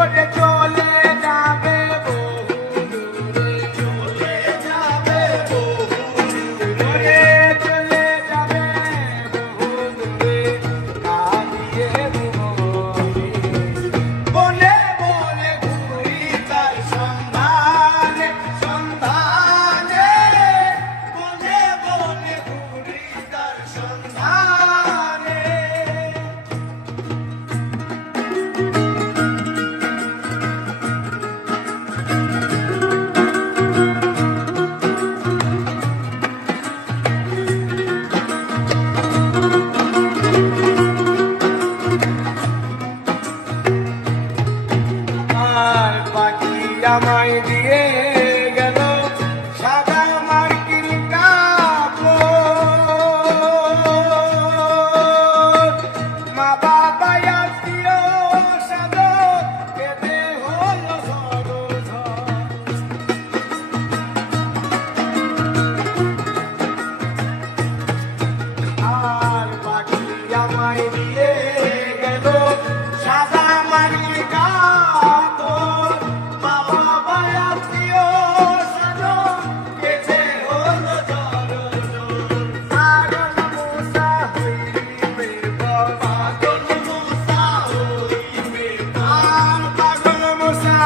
what they're.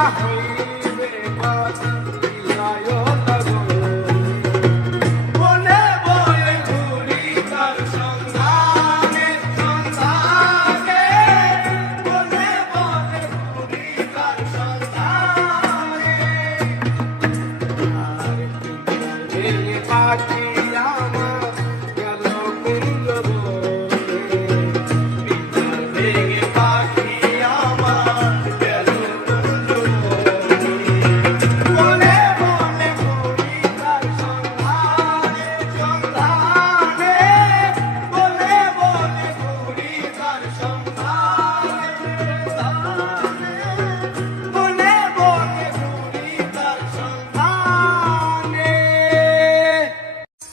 Hallelujah.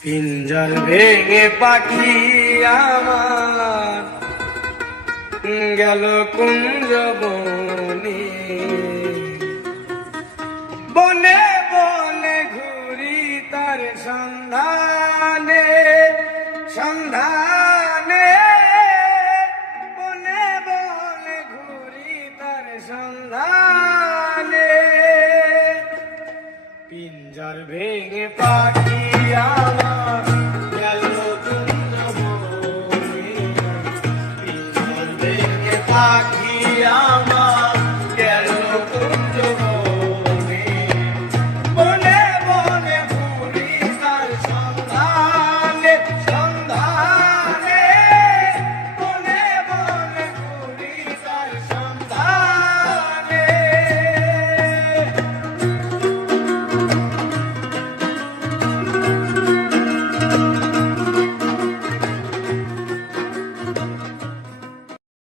পিঞ্জল ভেঙে পাখি আমার গেল কুঞ্জ বনে বনে বনে ঘুরি তার সন্ধ্যা পিঞ্জার ভেঙে পাখি আমার গেল চন্দ্র